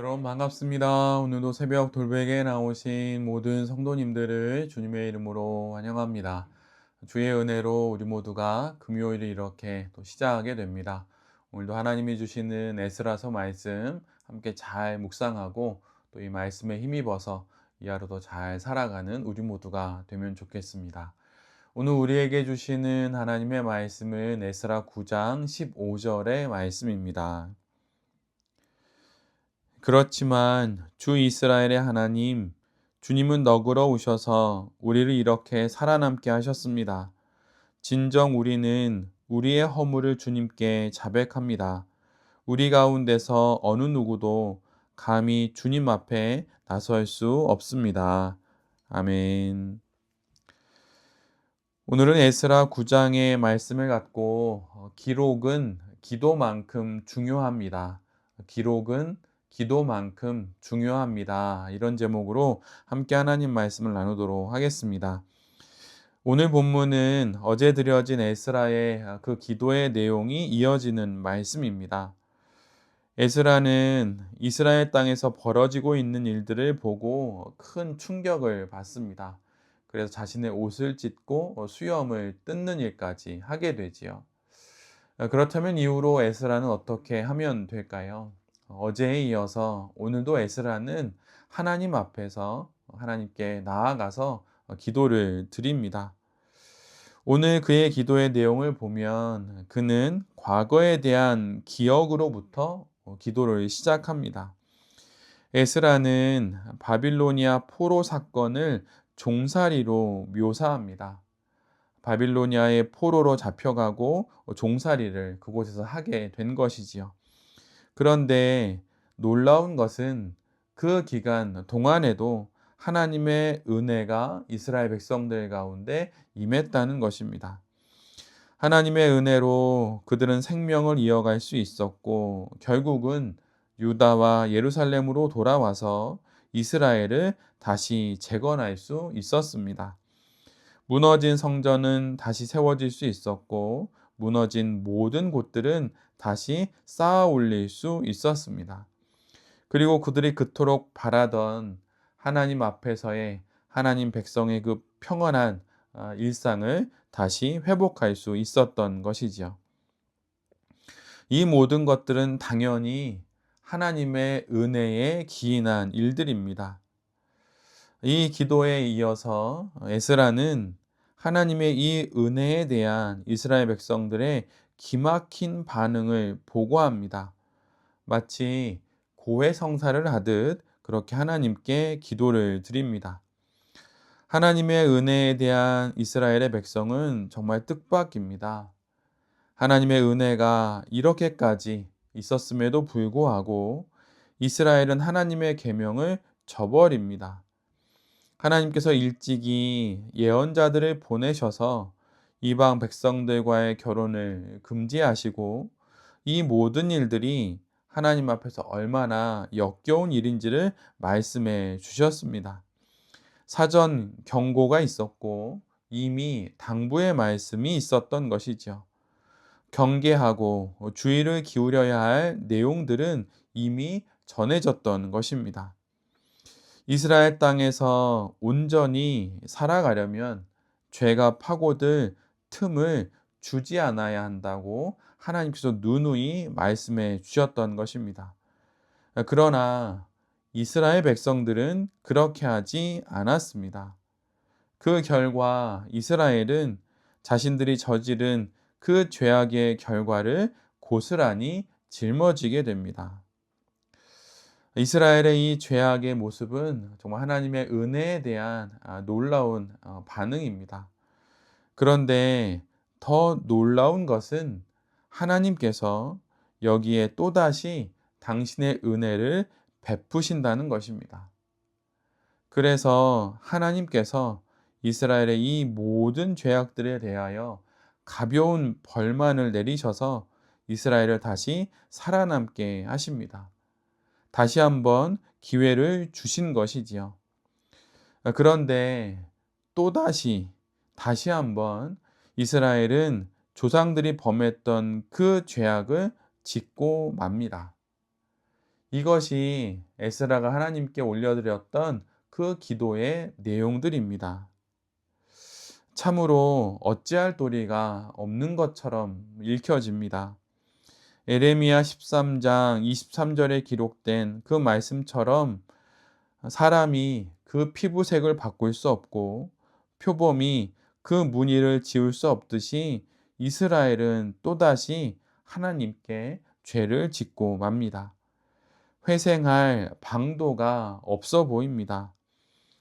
여러분 반갑습니다. 오늘도 새벽 돌베개에 나오신 모든 성도님들을 주님의 이름으로 환영합니다. 주의 은혜로 우리 모두가 금요일을 이렇게 또 시작하게 됩니다. 오늘도 하나님이 주시는 에스라서 말씀 함께 잘 묵상하고 또 이 말씀에 힘입어서 이 하루도 잘 살아가는 우리 모두가 되면 좋겠습니다. 오늘 우리에게 주시는 하나님의 말씀은 에스라 9장 15절의 말씀입니다. 그렇지만 주 이스라엘의 하나님, 주님은 너그러우셔서 우리를 이렇게 살아남게 하셨습니다. 진정 우리는 우리의 허물을 주님께 자백합니다. 우리 가운데서 어느 누구도 감히 주님 앞에 나설 수 없습니다. 아멘. 오늘은 에스라 9장의 말씀을 갖고 기록은 기도만큼 중요합니다. 기록은 기도만큼 중요합니다. 이런 제목으로 함께 하나님 말씀을 나누도록 하겠습니다. 오늘 본문은 어제 드려진 에스라의 그 기도의 내용이 이어지는 말씀입니다. 에스라는 이스라엘 땅에서 벌어지고 있는 일들을 보고 큰 충격을 받습니다. 그래서 자신의 옷을 찢고 수염을 뜯는 일까지 하게 되지요. 그렇다면 이후로 에스라는 어떻게 하면 될까요? 어제에 이어서 오늘도 에스라는 하나님 앞에서 하나님께 나아가서 기도를 드립니다. 오늘 그의 기도의 내용을 보면 그는 과거에 대한 기억으로부터 기도를 시작합니다. 에스라는 바빌로니아 포로 사건을 종살이로 묘사합니다. 바빌로니아의 포로로 잡혀가고 종살이를 그곳에서 하게 된 것이지요. 그런데 놀라운 것은 그 기간 동안에도 하나님의 은혜가 이스라엘 백성들 가운데 임했다는 것입니다. 하나님의 은혜로 그들은 생명을 이어갈 수 있었고 결국은 유다와 예루살렘으로 돌아와서 이스라엘을 다시 재건할 수 있었습니다. 무너진 성전은 다시 세워질 수 있었고 무너진 모든 곳들은 다시 쌓아 올릴 수 있었습니다. 그리고 그들이 그토록 바라던 하나님 앞에서의 하나님 백성의 그 평안한 일상을 다시 회복할 수 있었던 것이지요. 이 모든 것들은 당연히 하나님의 은혜에 기인한 일들입니다. 이 기도에 이어서 에스라는 하나님의 이 은혜에 대한 이스라엘 백성들의 기막힌 반응을 보고합니다. 마치 고해성사를 하듯 그렇게 하나님께 기도를 드립니다. 하나님의 은혜에 대한 이스라엘의 백성은 정말 뜻밖입니다. 하나님의 은혜가 이렇게까지 있었음에도 불구하고 이스라엘은 하나님의 계명을 저버립니다. 하나님께서 일찍이 예언자들을 보내셔서 이방 백성들과의 결혼을 금지하시고 이 모든 일들이 하나님 앞에서 얼마나 역겨운 일인지를 말씀해 주셨습니다. 사전 경고가 있었고 이미 당부의 말씀이 있었던 것이죠. 경계하고 주의를 기울여야 할 내용들은 이미 전해졌던 것입니다. 이스라엘 땅에서 온전히 살아가려면 죄가 파고들 틈을 주지 않아야 한다고 하나님께서 누누이 말씀해 주셨던 것입니다. 그러나 이스라엘 백성들은 그렇게 하지 않았습니다. 그 결과 이스라엘은 자신들이 저지른 그 죄악의 결과를 고스란히 짊어지게 됩니다. 이스라엘의 이 죄악의 모습은 정말 하나님의 은혜에 대한 놀라운 반응입니다. 그런데 더 놀라운 것은 하나님께서 여기에 또다시 당신의 은혜를 베푸신다는 것입니다. 그래서 하나님께서 이스라엘의 이 모든 죄악들에 대하여 가벼운 벌만을 내리셔서 이스라엘을 다시 살아남게 하십니다. 다시 한번 기회를 주신 것이지요. 그런데 다시 한번 이스라엘은 조상들이 범했던 그 죄악을 짓고 맙니다. 이것이 에스라가 하나님께 올려드렸던 그 기도의 내용들입니다. 참으로 어찌할 도리가 없는 것처럼 읽혀집니다. 에레미야 13장 23절에 기록된 그 말씀처럼 사람이 그 피부색을 바꿀 수 없고 표범이 그 무늬를 지울 수 없듯이 이스라엘은 또다시 하나님께 죄를 짓고 맙니다. 회생할 방도가 없어 보입니다.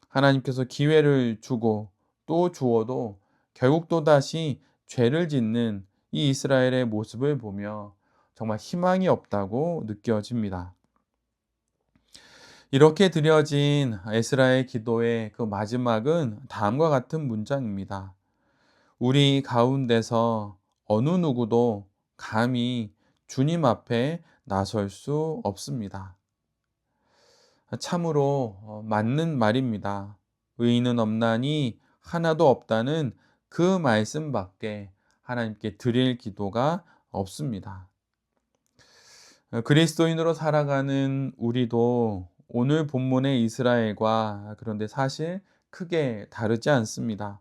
하나님께서 기회를 주고 또 주어도 결국 또다시 죄를 짓는 이 이스라엘의 모습을 보며 정말 희망이 없다고 느껴집니다. 이렇게 드려진 에스라의 기도의 그 마지막은 다음과 같은 문장입니다. 우리 가운데서 어느 누구도 감히 주님 앞에 나설 수 없습니다. 참으로 맞는 말입니다. 의인은 없나니 하나도 없다는 그 말씀밖에 하나님께 드릴 기도가 없습니다. 그리스도인으로 살아가는 우리도 오늘 본문의 이스라엘과 그런데 사실 크게 다르지 않습니다.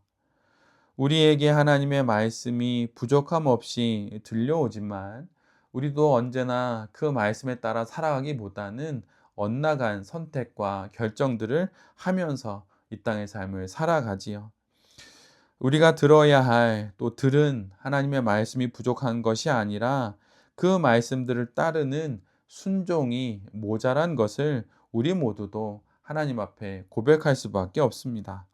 우리에게 하나님의 말씀이 부족함 없이 들려오지만 우리도 언제나 그 말씀에 따라 살아가기보다는 엇나간 선택과 결정들을 하면서 이 땅의 삶을 살아가지요. 우리가 들어야 할 또 들은 하나님의 말씀이 부족한 것이 아니라 그 말씀들을 따르는 순종이 모자란 것을 우리 모두도 하나님 앞에 고백할 수밖에 없습니다.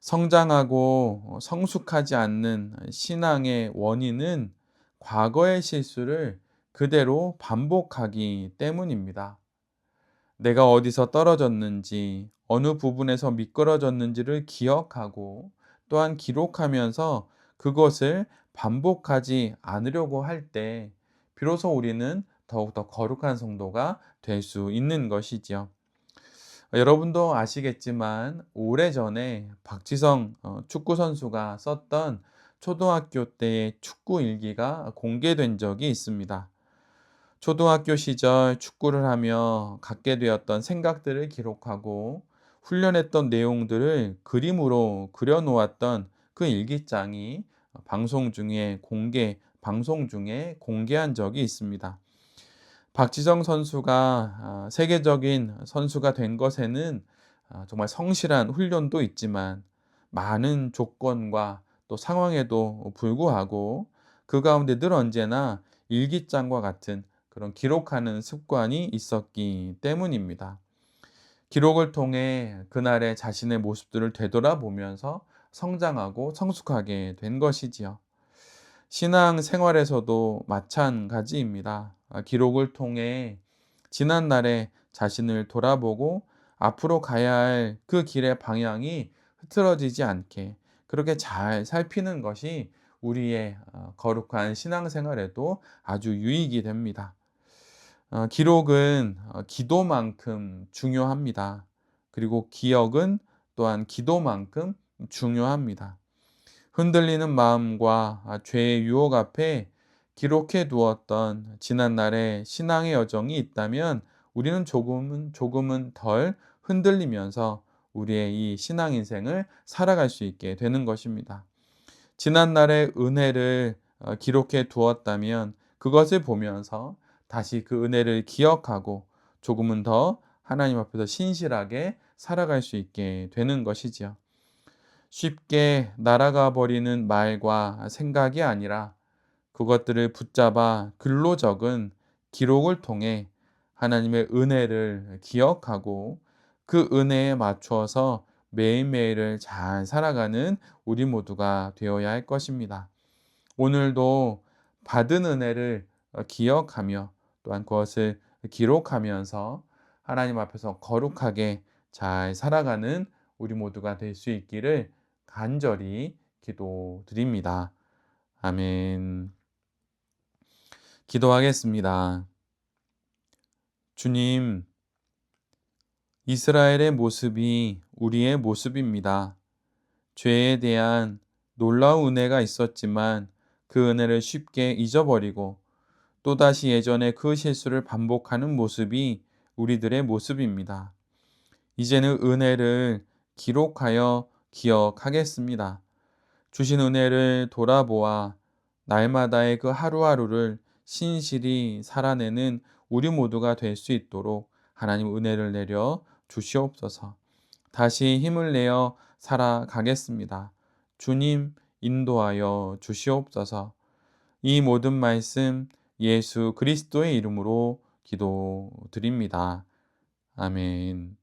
성장하고 성숙하지 않는 신앙의 원인은 과거의 실수를 그대로 반복하기 때문입니다. 내가 어디서 떨어졌는지, 어느 부분에서 미끄러졌는지를 기억하고 또한 기록하면서 그것을 반복하지 않으려고 할 때, 비로소 우리는 더욱더 거룩한 성도가 될 수 있는 것이지요. 여러분도 아시겠지만 오래전에 박지성 축구 선수가 썼던 초등학교 때의 축구 일기가 공개된 적이 있습니다. 초등학교 시절 축구를 하며 갖게 되었던 생각들을 기록하고 훈련했던 내용들을 그림으로 그려놓았던 그 일기장이 방송 중에 공개한 적이 있습니다. 박지성 선수가 세계적인 선수가 된 것에는 정말 성실한 훈련도 있지만 많은 조건과 또 상황에도 불구하고 그 가운데 늘 언제나 일기장과 같은 그런 기록하는 습관이 있었기 때문입니다. 기록을 통해 그날의 자신의 모습들을 되돌아보면서 성장하고 성숙하게 된 것이지요. 신앙 생활에서도 마찬가지입니다. 기록을 통해 지난날의 자신을 돌아보고 앞으로 가야 할 그 길의 방향이 흐트러지지 않게 그렇게 잘 살피는 것이 우리의 거룩한 신앙 생활에도 아주 유익이 됩니다. 기록은 기도만큼 중요합니다. 그리고 기억은 또한 기도만큼 중요합니다. 흔들리는 마음과 죄의 유혹 앞에 기록해 두었던 지난날의 신앙의 여정이 있다면 우리는 조금은 덜 흔들리면서 우리의 이 신앙 인생을 살아갈 수 있게 되는 것입니다. 지난날의 은혜를 기록해 두었다면 그것을 보면서 다시 그 은혜를 기억하고 조금은 더 하나님 앞에서 신실하게 살아갈 수 있게 되는 것이지요. 쉽게 날아가 버리는 말과 생각이 아니라 그것들을 붙잡아 글로 적은 기록을 통해 하나님의 은혜를 기억하고 그 은혜에 맞추어서 매일매일을 잘 살아가는 우리 모두가 되어야 할 것입니다. 오늘도 받은 은혜를 기억하며 또한 그것을 기록하면서 하나님 앞에서 거룩하게 잘 살아가는 우리 모두가 될 수 있기를 간절히 기도드립니다. 아멘. 기도하겠습니다. 주님, 이스라엘의 모습이 우리의 모습입니다. 죄에 대한 놀라운 은혜가 있었지만 그 은혜를 쉽게 잊어버리고 또다시 예전에 그 실수를 반복하는 모습이 우리들의 모습입니다. 이제는 은혜를 기록하여 기억하겠습니다. 주신 은혜를 돌아보아 날마다의 그 하루하루를 신실히 살아내는 우리 모두가 될 수 있도록 하나님 은혜를 내려 주시옵소서. 다시 힘을 내어 살아가겠습니다. 주님 인도하여 주시옵소서. 이 모든 말씀 예수 그리스도의 이름으로 기도드립니다. 아멘.